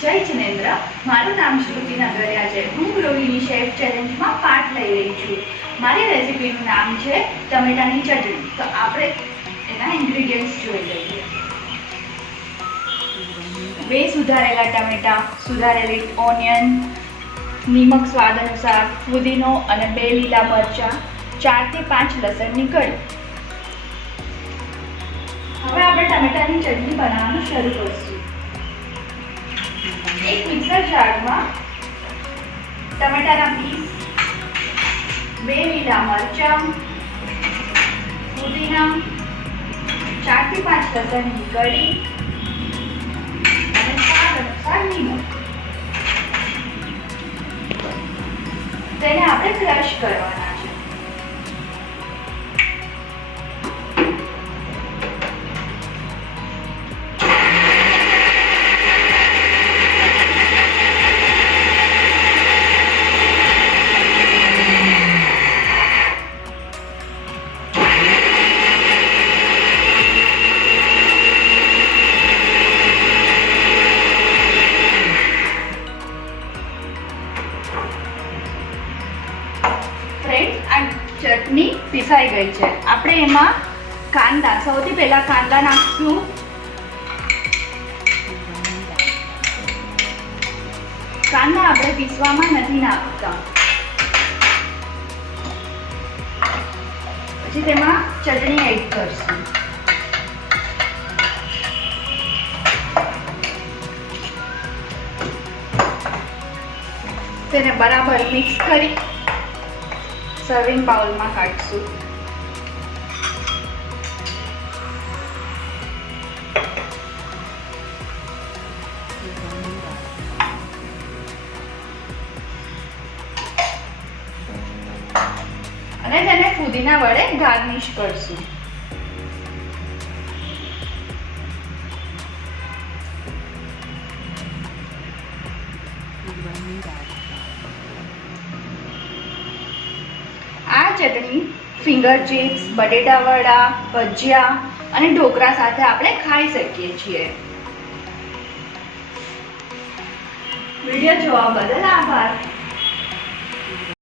જય જિનેન્દ્ર, મારું નામ શ્રુતિ નગરિયા છે। હું ગ્રુહિની શેફ ચેલેન્જમાં પાર્ટ લઈ રહી છું। મારી રેસીપીનું નામ છે ટમેટાની ચટણી। તો આપણે એના ઇન્ગ્રેડિયન્ટ્સ જોઈ લઈએ। 2 સુધારેલા ટમેટા, સુધારેલી ઓનિયન, નિમક સ્વાદ અનુસાર, ફુદીનો અને 2 લીલા મરચાં, 4 થી 5 લસણની કળી। હવે આપણે ટમેટાની ચટણી બનાવવાનું શરૂ કરીશું। एक मिक्सर जार में टमाटाना पीस, 2 લીલા મરચાં, પુદીના, 4 થી 5 લસણની કળી અને સ્વાદ અનુસાર નિમક। તેને આપણે ક્રશ કરવાના છે। चटनी पीसाई गई है। આપણે એમાં કાંદા, સૌથી પહેલા કાંદા નાખશું। કાંદા આપણે પીસવામાં નથી નાખતા। પછી તેમાં ચટણી એડ કરશું। તેને બરાબર મિક્સ કરી सर्विंग बाउल में काढશું। અને તેને ફુદીના વડે ગાર્નિશ કરશું। આ ચટણી ફિંગર ચિપ્સ, બટેટા વડા, ભજીયા અને ઢોકળા સાથે આપણે ખાઈ શકીએ છીએ। વિડિયો જોવા બદલ આભાર।